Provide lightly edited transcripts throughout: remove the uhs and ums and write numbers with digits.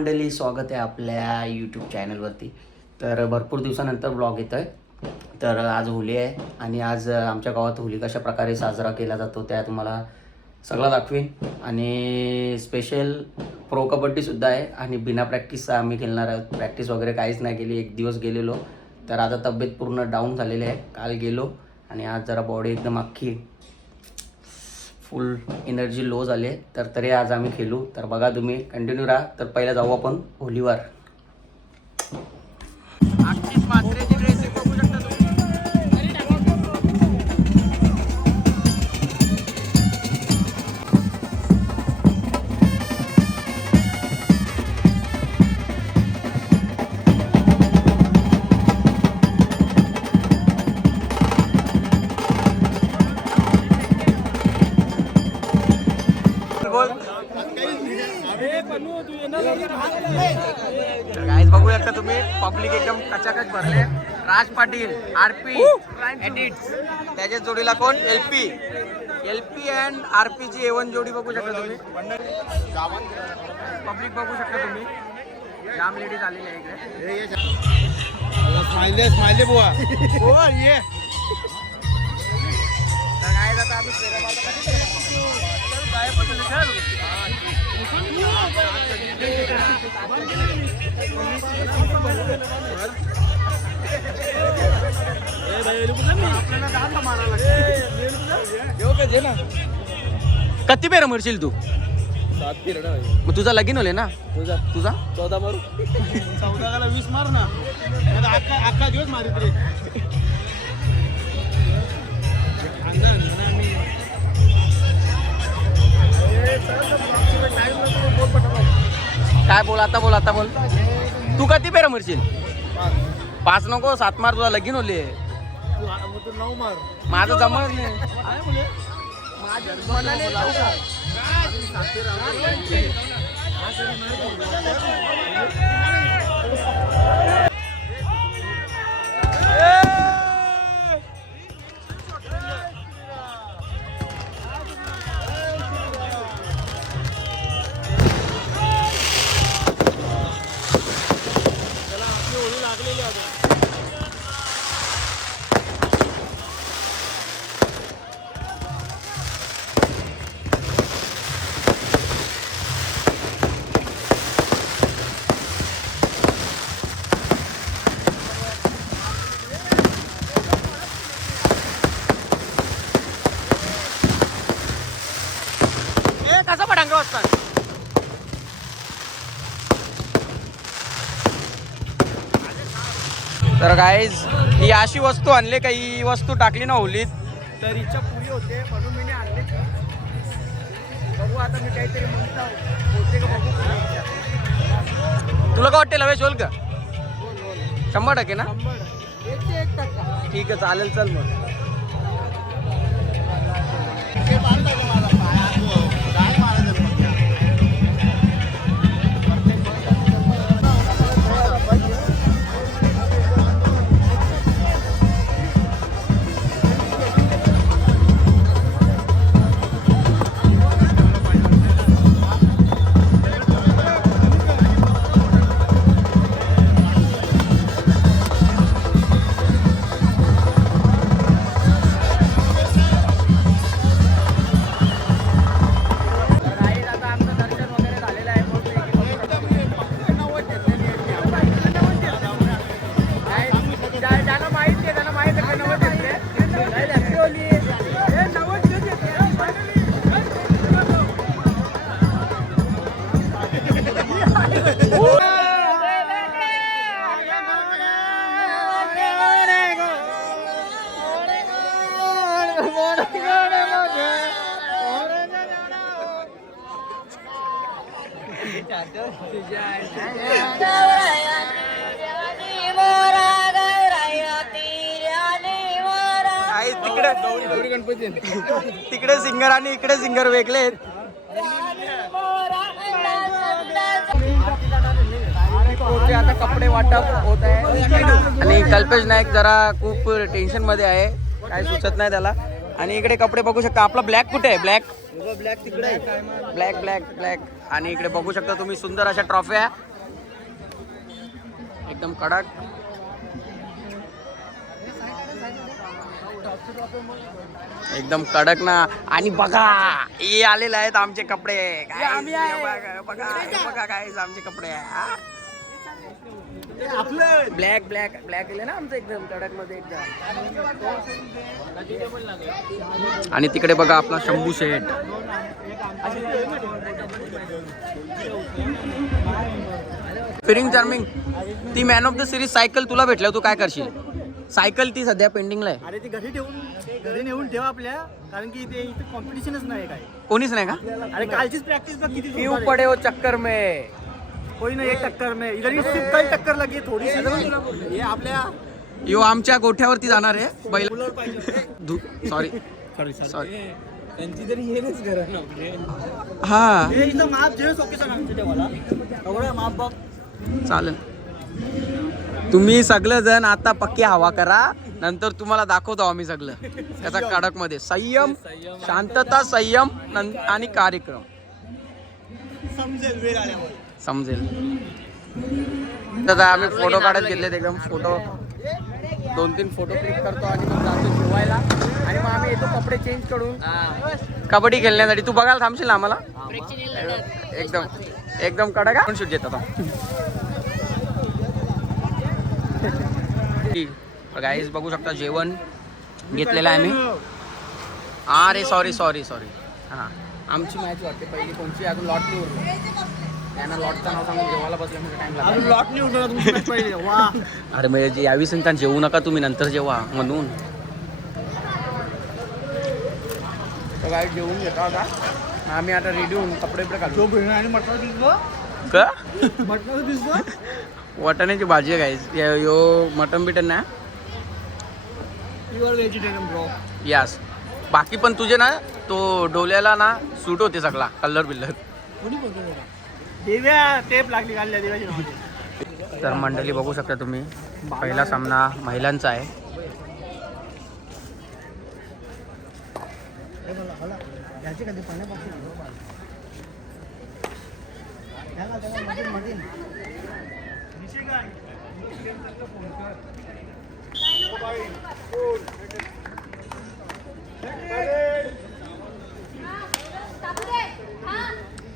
मंडळी, स्वागत आहे आपल्या यूट्यूब चॅनलवरती. तर भरपूर दिवसानंतर ब्लॉग येतो आहे. तर आज होली आहे आणि आज आमच्या गावात होली कशा प्रकारे साजरा केला जातो त्या तुम्हाला सगळं दाखवीन. आणि स्पेशल प्रो कबड्डीसुद्धा आहे आणि बिना प्रॅक्टिसचा आम्ही खेळणार आहोत. प्रॅक्टिस वगैरे काहीच नाही केली, एक दिवस गेलेलो. तर आता तब्येत पूर्ण डाऊन झालेली आहे. काल गेलो आणि आज जरा बॉडी एकदम अख्खी फुल एनर्जी लो झाली आहे. तर तरी आज आम्ही खेळू. तर बघा तुम्ही कंटिन्यू राहा. तर पहिला जाऊ आपण होलीवर. गाइस बघू शकता तुम्ही, पब्लिक एकदम कचाकच भरले. राज पाटील, आरपी एडिट्स, त्याच्या जोडीला कोण एलपी अँड आरपी ची A1 जोडी बघू शकता तुम्ही. पब्लिक बघू शकता तुम्ही, जाम लेडीज आलेली आहे इकडे. स्माइले बुवा बुवा ये. तर काय जाता आम्ही किती पेर मरशील तू? 7 पिरियड मग तुझा लगीन होले ना? तुझा तुझा 14 मारू. 14 20 मारू ना. अख्खा दिवस मारित रे. काय बोल आता बोल. तू किती पेर मरशील? 5 नको, 7 मार. तुझा लगीन होले. 9 मार. माझं जमत नाही. कसा पडांग असतात. तर गाईज ही अशी वस्तू आणले, काही वस्तू टाकली ना होलीत तर इच्छा पुरी होते, म्हणून मी आणले. बघू आता मी काहीतरी म्हणतो होते का बघू. तुला काय वाटते लवेश होल का? 100% ना? 1% ठीक आहे, चालेल. चल मग. तिकडे सिंगर आणि इकडे सिंगर वेगळे. आता कपडे वाटप होत आहे आणि कल्पेश नाईक जरा खूप टेन्शन मध्ये आहे, काय सुचत नाही त्याला. आणि इकडे कपडे बघू शकता. आपला ब्लॅक कुठे आहे? ब्लॅक तिकडे, ब्लॅक. आणि इकडे बघू शकता तुम्ही सुंदर अशा ट्रॉफ्या एकदम कडक. एकदम कडक ना. आणि बघा हे आलेले आहेत आमचे कपडे. बघा काय आमचे कपडे ब्लॅक ब्लॅक ब्लॅक ना आमचं एकदम कडक मध्ये एकदम. आणि तिकडे बघा आपला शंभू शेठ. फिरिंग चार्मिंग ती man of the series cycle तुला भेटल्या तू काय करशील? सायकल ती सध्या पेंडिंगला आहे. अरे ती घरी नेऊन ठेवा आपल्या, कारण की ते इथे कॉम्पिटिशनच नाही काय. कोणीच नाही का? अरे कालचीच प्रॅक्टिस बघ किती क्यों पडे हो चक्कर में. कोई ना एक टक्कर में इधर ही सिर्फ कल टक्कर लगी थोडी सी. हे आपल्या यो आमच्या गोठ्यावरती जाणार आहे बैल. सॉरी सॉरी त्यांची तरी येणच घर हा हे इथं माप जे सोकेशन आमच्या देवाला एवढं माप बघ. चालेल. तुम्ही सगळे जण आता पक्की हवा करा, नंतर तुम्हाला दाखवतो आम्ही सगळं त्याचा कडक मध्ये. संयम, शांतता, संयम आणि कार्यक्रम समजेल वेळ आल्यावर. समजेल. आता आम्ही फोटो काढत घेतलेत एकदम. फोटो 2-3 फोटो क्लिक करतो आणि मग जातो जेवायला. आणि मग आम्ही येतो कपडे चेंज करून कबड्डी खेळण्यासाठी. तू बघायला थांबशील ना आम्हाला? एकदम एकदम कडक आहे. शूट घेत आता गाईज बघू शकता जेवण घेतलेलं आहे आम्ही. अरे सॉरी हां आमची मॅच वाटते पहिली कोणची अजून लॉट नाही उरलो. त्यांना लॉटचं नाव सांगून जेवायला बसल्यामुळे टाइम लागला. लॉट नाही उडवला तुमची match पहिली. वा अरे म्हणजे यावी सांगता जेवू नका तुम्ही, नंतर जेवा म्हणून. तर काय जेवून घेता आता आम्ही. आता रेडी होऊन कपडे घालतो. आणि मटण दिसलो का मटण दिसलो वाटाण्याची भाजी आहे गाईज. यो मटन बिटन ना. Pure vegetarian bro. यास बाकी पण तुझे ना तो डोल्याला ना सूट होते सगळा कलर बिल्लर. देव्या टेप लागली काढल्या देवाची नावाची. तर मंडळी बघू शकता तुम्ही पहिला सामना महिलांचा आहे.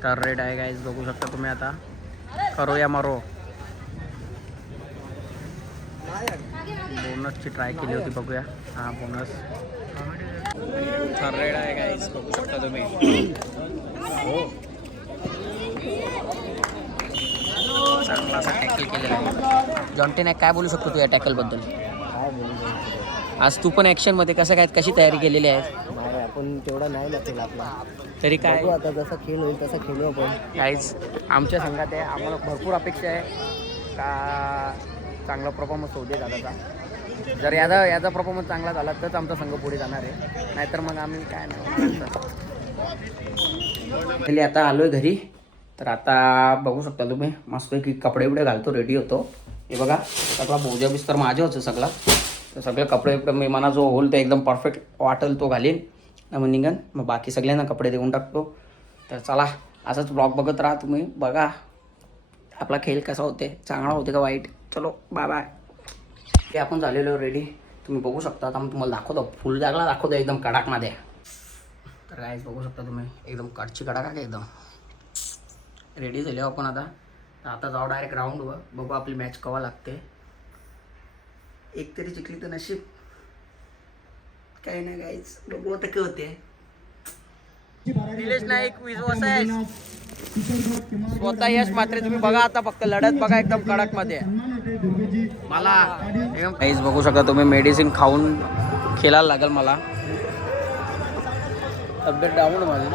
तर रेड आहे गाईज बघू शकता तुम्ही. आता करो या मरो. बोनसची ट्राय केली होती बघूया. हा बोनस. तर रेड आहे गाईज बघू शकता तुम्ही. चांगला असा टॅकल केलेला आहे. जॉन्टी नाईक काय बोलू शकतो तू या टॅकलबद्दल? आज तू पण ॲक्शन मध्ये कसं काय कशी तयारी केलेली आहे? आपण तेवढा नाही लागेल आपला. तरी काय आता जसा खेळ होईल तसा खेळू आपण. काहीच आमच्या संघात आहे. आम्हाला भरपूर अपेक्षा आहे का चांगला परफॉर्मन्स होऊ दे दादाचा. जर याचा परफॉर्मन्स चांगला झाला तरच आमचा संघ पुढे जाणार आहे, नाहीतर मग आम्ही काय नाही. आता आलोय घरी. तर आता बघू शकता तुम्ही मस्तपैकी कपडे बिडे घालतो, रेडी होतो. हे बघा सगळा भोजा बिस्तर माझ्या होतं सगळा. तर सगळे कपडे मी मला जो होल ते एकदम परफेक्ट वाटेल तो घालीन मग निघन. मग बाकी सगळ्यांना कपडे देऊन टाकतो. तर चला असंच ब्लॉग बघत राहा तुम्ही. बघा आपला खेळ कसा होते, चांगला होते का वाईट. चलो बाय बाय. ते आपण झालेलो रेडी तुम्ही बघू शकता. आता मी तुम्हाला दाखवतो फुल जागला दाखवतो एकदम कडाकमध्ये. तर गाईज बघू शकता तुम्ही एकदम कडची कडाक आहे एकदम. रेडी झाले आपण आता जाऊ डायरेक्ट ग्राउंडवर. बघू आपली मॅच कवा लागते. एक तरी जिंकली तर नशीब. काही नाही गाईज बघू आता काय होते. निलेश नाईक विश्वास आहे स्वतः यश मात्र. तुम्ही बघा आता फक्त लढत बघा एकदम कडक मध्ये. मला गाईज बघू शकता तुम्ही मेडिसिन खाऊन खेळायला लागेल मला. तब्येत डाऊन माझी.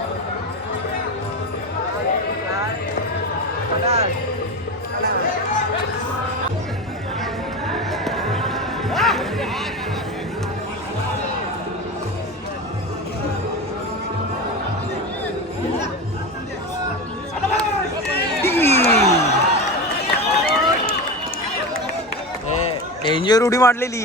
डेंजर उडी मारलेली.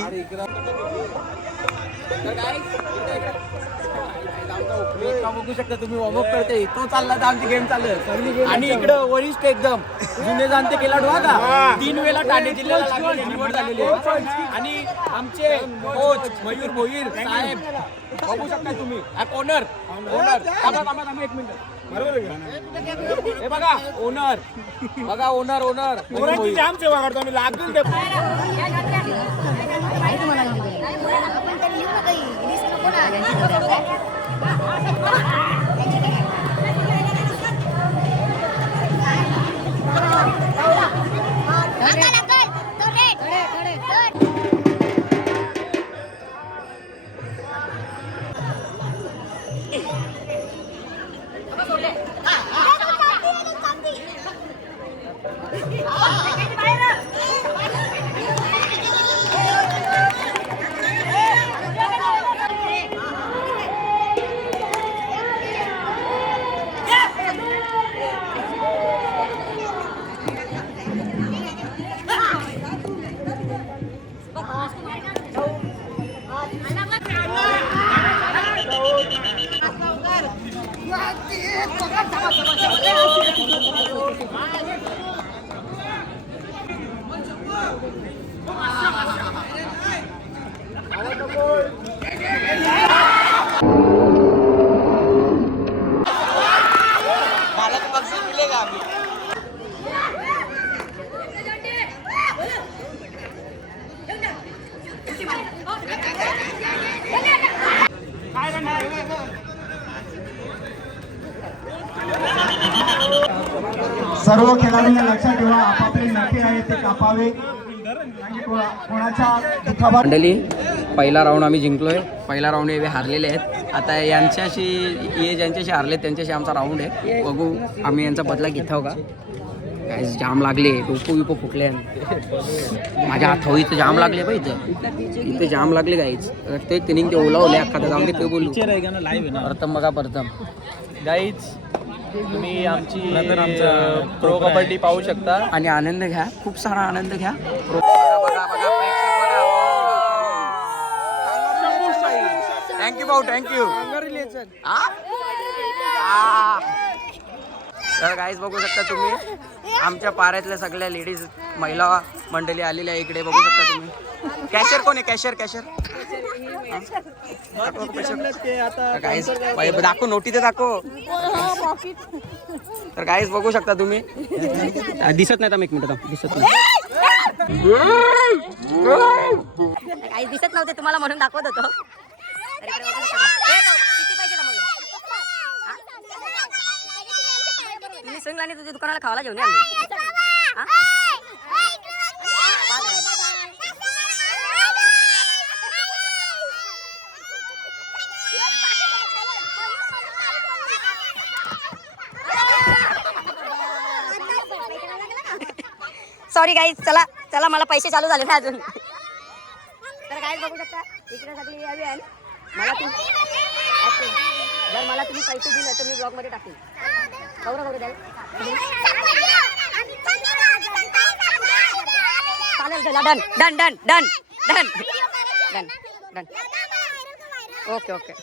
एका बघू शकता तुम्ही वॉर्मअप करते तो चालला तर आमची गेम चालू आणि इकडं वरिष्ठ एकदम जुने जाणते खेळाडू हा का 3 वेळा ठाणे जिल्ह्याला लागलेले, निवड झालेली आहे. आणि आमचे कोच मयूर भोईर साहेब बघू शकता तुम्ही ओनर एक मिनिट हे बघा ओनर बघा ओनर जाम सेवा करतो आम्ही लागून देतो. सर्व खेळाडूंना लक्षात ठेवा आपापले नखे आहे ते कापावे आणि कोणाच्या दुखापत. मंडळी पहिला राऊंड आम्ही जिंकलोय. पहिला राऊंड हे हारलेले आहेत. आता यांच्याशी ज्यांच्याशी हारले त्यांच्याशी आमचा राऊंड आहे. बघू आम्ही यांचा बदला घेतो का. काय जाम लागले डोकं विपो फुटले माझ्या हातावर इथं जाम लागले बा इथं जाम लागले गाईच ते तिने ते ओलावले अख्खा जाऊन ते बोलू प्रथम बघा प्रथम गाईज तुम्ही आमची प्रो कबड्डी पाहू शकता आणि आनंद घ्या खूप सारा आनंद घ्या. थँक्यू भाऊ थँक्यू. तर गाईज बघू शकता तुम्ही आमच्या पाऱ्यातल्या सगळ्या लेडीज महिला मंडळी आलेल्या इकडे बघू शकता तुम्ही. कॅशियर कोण आहे कॅशियर गाईज दाखव नोटी ते दाखव. तर गाईज बघू शकता तुम्ही दिसत नाही एक मिनिट दिसत नाही काही दिसत नव्हते तुम्हाला म्हणून दाखवत होतो. तुम्ही सिंगला आणि तुझ्या दुकानाला खावायला घेऊन या. सॉरी गाईज चला चला मला पैसे चालू झाले ना अजून. तर गाईज बघू शकता इकडे सगळी यावी आहे. जर मला तुम्ही पैसे दिले तर मी ब्लॉग मध्ये टाकेन. चालेल चला done done done done done done done okay okay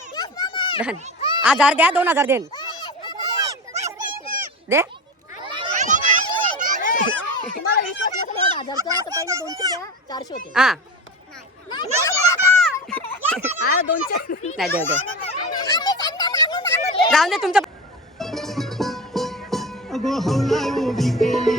done. 1000 द्या 2000 देईन दे. तुम्हाला विश्वास नसेल 1000चा तर पहिले 200 द्या 400 होते. हां 200 नाही देऊ दे जाऊन दे तुमचं. अगो हौला उभी केली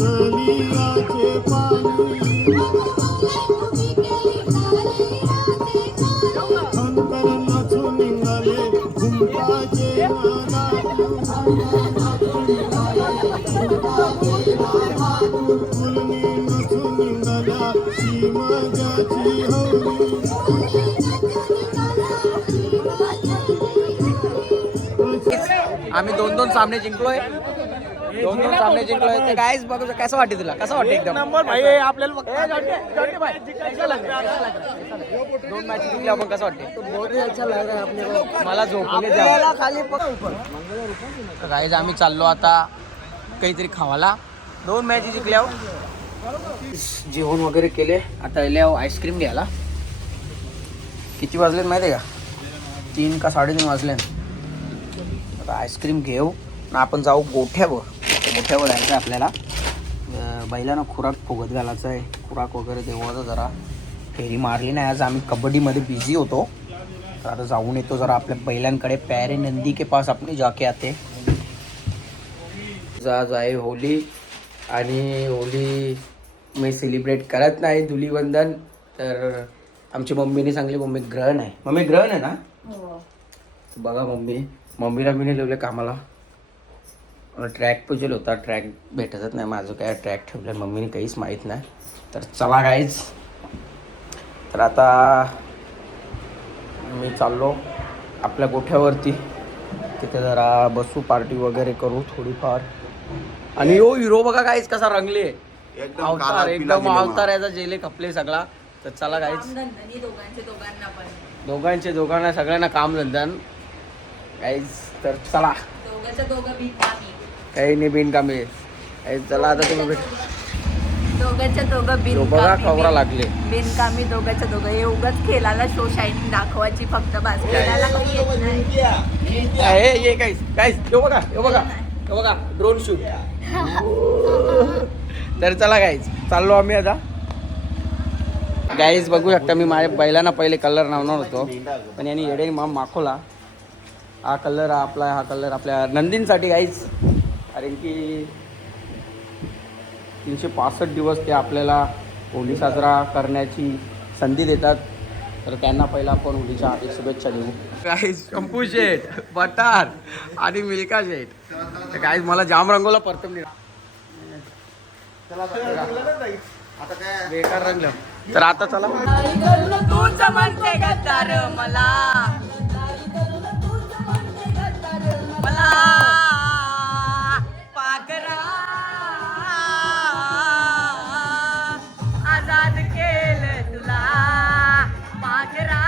तळीयाचे पाणी अंतर नाचून निघाले घुमताचे फुलनी नाचून निघाला सीमगाची हौली. आम्ही 2-2 सामने जिंकलोय. 2-2 सामने जिंकलोय. तर गाईज बघू शकता. कसं वाटते तुला? कसं वाटते एकदम? नंबर भाई आपल्याला फक्त दोन मॅच जिंकले आपण. कसं वाटते? मला झोपले द्या. गाईज आम्ही चाललो आता काहीतरी खावाला. 2 मॅच जिंकल्यावर जेवण वगैरे केले. आता आल्यावर आईस्क्रीम घ्यायला. किती वाजलेत माहिती आहे का? 3 का 3:30 वाजले. आता आईस्क्रीम घेऊ आणि आपण जाऊ गोठ्यावर. गोठ्यावर जायचं आहे आपल्याला. बैलांना खुराक फुगत घालायचं आहे. खुराक वगैरे देवाचा जरा फेरी मारली नाही. आज आम्ही कबड्डीमध्ये बिझी होतो. तर आता जाऊन येतो जरा आपल्या बैलांकडे. प्यारे नंदी के पास अपने जाके आते. आज आहे होली आणि होली मी सेलिब्रेट करत नाही धुलीवंदन. तर आमची मम्मीने सांगली मम्मी ग्रहण आहे. मम्मी ग्रहण आहे ना? बघा मम्मीला मी नाही ठेवले कामाला. ट्रॅक पुजेल होता. ट्रॅक भेटतच नाही. माझं काय ट्रॅक ठेवलं मम्मीने काहीच माहीत नाही. तर चला गाईज. तर आता मी चाललो आपल्या गोठ्यावरती. तिथे जरा बसू पार्टी वगैरे करू थोडीफार. आणि यो हिरो बघा गाईज कसा रंगले. अवतार एकदम अवतार याचा जेले खपले सगळा. तर चला गाईज. दोघांना सगळ्यांना काम धंदन गाईज. तर चला. काही नाही बिनकामी. चला आता तुम्ही भेट. दोघं बघा खबरा लागले. बिनकामी दोघांच्या दोघं. हे उगाच खेळाला शो शाईनिंग दाखवायची फक्त बास. खेळायला काही येत नाही. हे गाईज यो बघा ड्रोन शूट. तर चला गाईज चाललो आम्ही आता. गाईज बघू शकता मी माझ्या बैलांना पहिले कलर लावणार होतो पण यांनी येडे माखवला. हा कलर आपल्या नंदींसाठी गाईज. कारण की 365 दिवस ते आपल्याला होली साजरा करण्याची संधी देतात. तर त्यांना पहिला आपण होलीच्या हार्दिक शुभेच्छा देऊ. गाईज शंपू शेठ, बटार आणि मिल्का शेठ. तर गाईज मला जाम रंगवला परतम बेकार रंगलं. तर आता चला. तूच म्हणते गद्दार मला पाकरा आजाद केलं तुला. पाकरा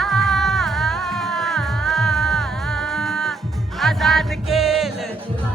आजाद केलं तुला.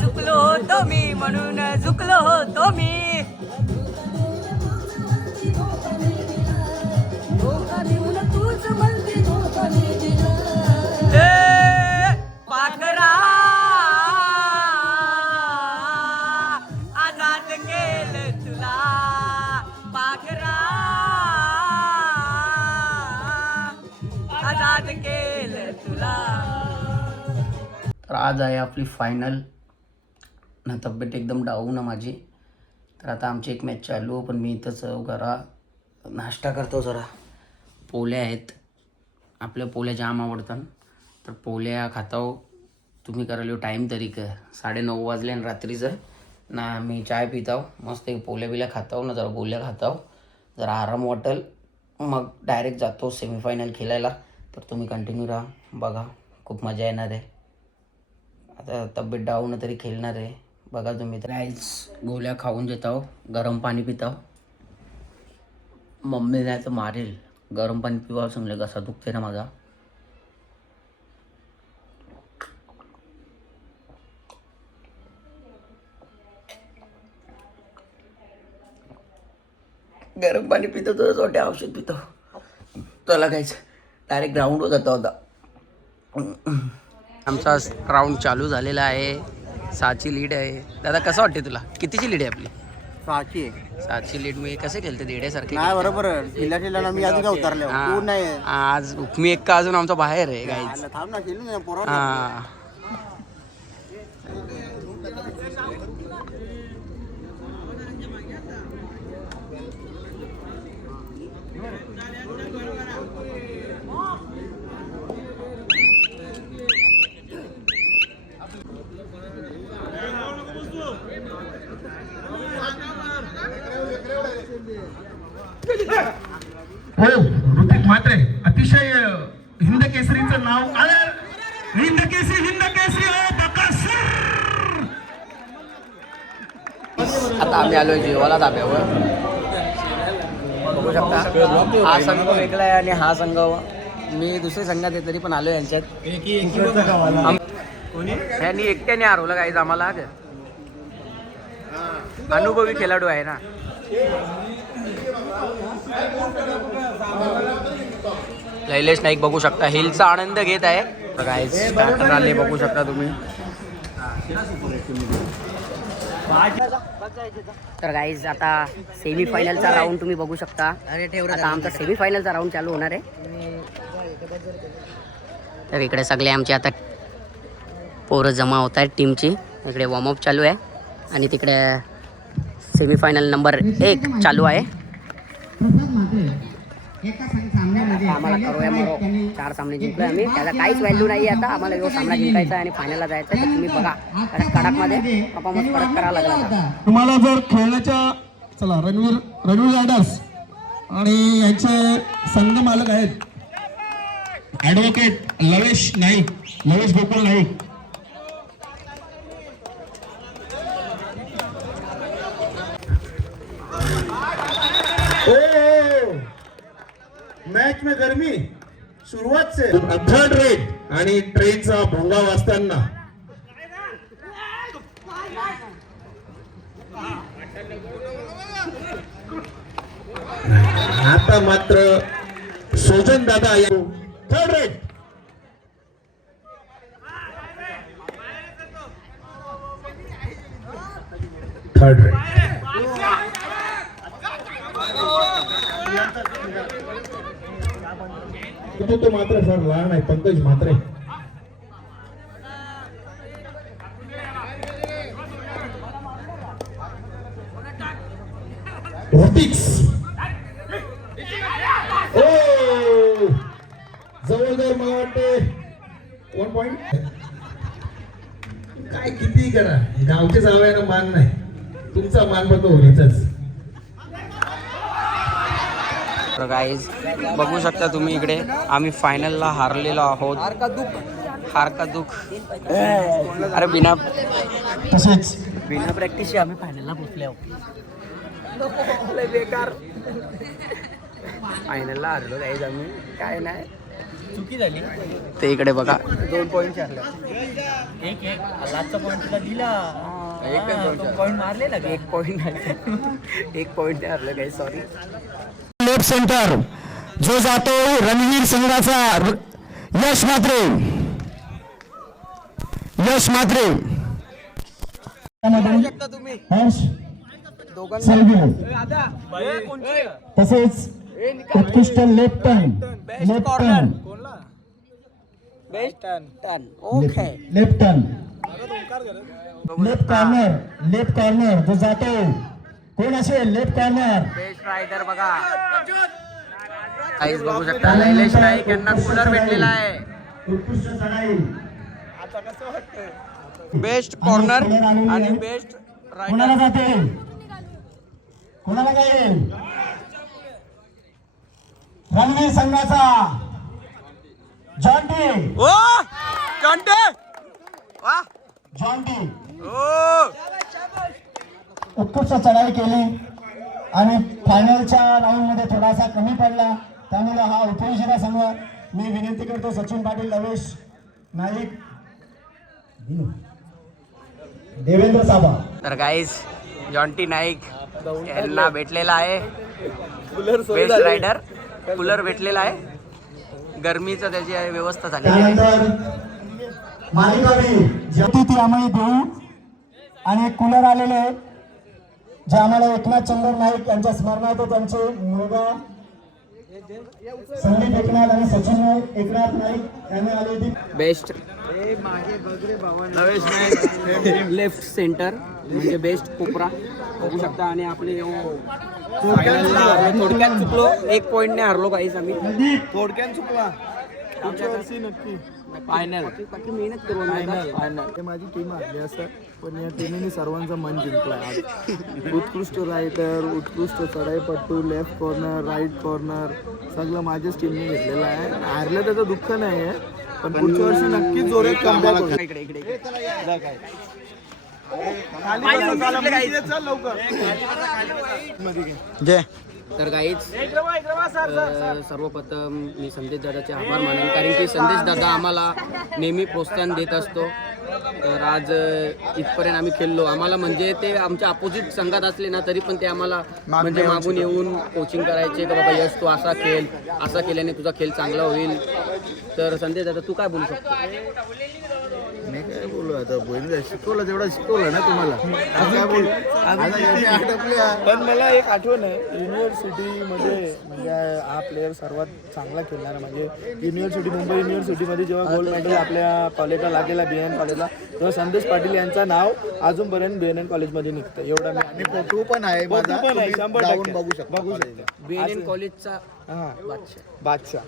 झुकलो होतो मी म्हणून झुकलो होतो मी. पाखरा आजाद केलं तुला. पाखरा आजाद केलं तुला. तर आज आहे आपली फायनल. ना तब्येत एकदम डाऊन आहे माझी. तर आता आमची एक मॅच चालू. पण मी इथंच घरा नाश्ता करतो. जरा पोळ्या आहेत. आपल्या पोळ्या जाम आवडतात. तर पोळ्या खाताव. तुम्ही करायला टाईम तरी का 9:30 वाजले आणि रात्रीचं ना. मी चाय पिताव मस्त. एक पोळ्या बिल्या खाताव ना. जरा बोल्या खाताव. जरा आराम वाटेल. मग डायरेक्ट जातो सेमीफायनल खेळायला. तर तुम्ही कंटिन्यू राहा बघा. खूप मजा येणार आहे. आता तब्येत डाऊन तरी खेळणार आहे बघा तुम्ही. तर गाईज गोळ्या खाऊन देताव. गरम पाणी पिताव. मम्मी नाही तर मारेल. गरम पाणी पिवावं सांगले. घसा दुखते ना माझा. गरम पाणी पितो तर छोट्या औषध पितो. चला गाईज डायरेक्ट ग्राउंडवर जाता होता. आमचा राऊंड चालू झालेला आहे. 6ची लीड आहे. दादा कसं वाटते तुला? कितीची लीड आहे आपली? 7ची लीड. मी कसे खेळते देड्यासारखे? नाही बरोबर. किल्ला मी आधी का उतरले तू नाही. आज मी एक का अजून आमचा बाहेर आहे गाईज. थांब ना खेळू ना पोरा. हा हो ऋतिक म्हात्रे अतिशय हिंद केसरीचं नाव आलं. हिंद केसरी हो बकासूर. आता आम्ही आलोय जेवायला धाब्यावर. बघू शकता हा संघ वेगळा आहे आणि हा संघ मी दुसऱ्या संघात आहे तरी पण आलो यांच्यात. यांनी एकट्याने हरवलं काहीच आम्हाला. अनुभवी खेळाडू आहे ना. लैलेश नाईक बघू शकता हिलचा आनंद घेत आहे. गाईज आले बघू शकता तुम्ही. तर गाईज आता सेमीफायनलचा राऊंड तुम्ही बघू शकता. आता आमचा सेमीफायनलचा राऊंड चालू होणार आहे. तर इकडे सगळे आमचे आता पोरं जमा होत आहेत टीमची. इकडे वॉर्मअप चालू आहे आणि तिकडे सेमीफायनल नंबर 1 चालू आहे. आम्हाला करूयामुळं 4 सामने जिंकलोय आम्ही. त्याला काहीच व्हॅल्यू नाही आता. आम्हाला यो सामना जिंकायचा आहे आणि फायनलला जायचं आहे. तर तुम्ही बघा कडकमध्ये परफॉर्मन्स कडक करावा लागला. तुम्हाला जर खेळण्याच्या चला रणवीर रायडर्स आणि यांचे संघ मालक आहेत ॲडव्होकेट लवेश गोकुळ नाईक. मैच में गर्मी सुरुवात से थर्ड रेट आणि ट्रेनचा भोंगा वाजताना आता मात्र सोजन दादा थर्ड रेट. थर्ड रेट तो मात्र सर लहान आहे पंकज म्हात्रे. ऋतिक्स ओ जवळजवळ मला वाटते 1 पॉइंट. काय किती करा गावच्या जावयानं मान नाही. तुमचा मान फक्त होलीचाच. तर गाईज बघू शकता तुम्ही इकडे आम्ही फायनलला हारलेलो आहोत. हार का दुःख. अरे बिना प्रॅक्टिसची आम्ही फायनलला पोचले आहोत. बेकार फायनलला हारलो गाईज आम्ही. काय नाही चुकी झाली ते इकडे बघा. 2 पॉईंट हारले. एक लास्टचा पॉईंट तुला दिला. पॉईंट मारले ना. 1 पॉईंट हारलं गाईज. सॉरी. लेफ्ट सेंटर जो जातो रणवीर संघाचा यश म्हात्रे. हर्ष तसेच उत्कृष्ट लेफ्ट टर्न. लेफ्ट कॉर्नर जो जातो कोण असेल. लेफ्ट कॉर्नर बेस्ट रायडर बघा. काहीच बघू शकता लैलेश नाईक यांना कूलर भेटलेला आहे. बेस्ट कॉर्नर आणि बेस्ट कोणाला जाते कोणाला काय. रणवीर संघाचा जॉन्टी. उत्कृष्ट चढाई केली आणि फायनलच्या राऊंड मध्ये थोडासा कमी पडला. त्यामुळे हा उपविजेता संघ. मी विनंती करतो सचिन पाटील, लवेश नाईक, देवेंद्र साबा. तर गाईज जॉन्टी नाईक यांना भेटलेला आहे बेस्ट रायडर. कूलर भेटलेला आहे. गरमीचं त्याची व्यवस्था झाली आहे. त्यानंतर मालिकावी ती आम्हाला देऊ आणि एक कूलर आलेले जे आम्हाला एकनाथ चंद्र नाईक यांच्या स्मरणार्थ त्यांचे मुलगा संदीप एकनाथ आणि सचिन नाईक एकनाथ नाईक यांनी आले होते. बेस्ट नवेश नाईक लेफ्ट सेंटर म्हणजे बेस्ट कोपरा बघू शकता. आणि आपले थोडक्यात चुकलो. 1 पॉईंटने हारलो काहीच आम्ही. थोडक्यात चुकला. फायनल बाकी मेहनत करू. माझी टीम हरली असं पण या टीमने सर्वांचं मन जिंकलं आज. उत्कृष्ट रायडर, उत्कृष्ट चढाईपट्टू, लेफ्ट कॉर्नर, राईट कॉर्नर सगळं माझ्याच टीमने घेतलेलं आहे. हारलं त्याचं दुःख नाही आहे, पण पुढच्या वर्षी नक्कीच जोरात कमबॅक होईल. इकडे इकडे जय तर गाईच सर्वप्रथम मी संदेश दादाचे आभार मानेन, कारण की संदेश दादा आम्हाला नेहमी प्रोत्साहन देत असतो. तर आज इथपर्यंत आम्ही खेळलो. आम्हाला म्हणजे ते आमच्या अपोजिट संघात असले ना तरी पण ते आम्हाला म्हणजे मागून येऊन कोचिंग करायचे का बाबा यश तू असा खेळ, असा केल्याने तुझा खेळ चांगला होईल. तर संदेश दादा तू काय बोलू शकतो? मी काय बोलू आता, बहिणीला शिकवलं तेवढं शिकवलं ना तुम्हाला. काय बोलू पण मला एक आठवण आहे युनिव्हर्सिटीमध्ये, म्हणजे हा प्लेअर सर्वात चांगला खेळणारा म्हणजे युनिव्हर्सिटी, मुंबई युनिव्हर्सिटीमध्ये जेव्हा गोल्ड मेडल आपल्या कॉलेजला लागलेला BN कॉलेजला, तेव्हा संदेश पाटील यांचं नाव अजूनपर्यंत BNN कॉलेजमध्ये निघतं. एवढा मी फोटो पण आहे, 100% बघू शकतो. BNN कॉलेजचा हां बादशाह. बादशाह.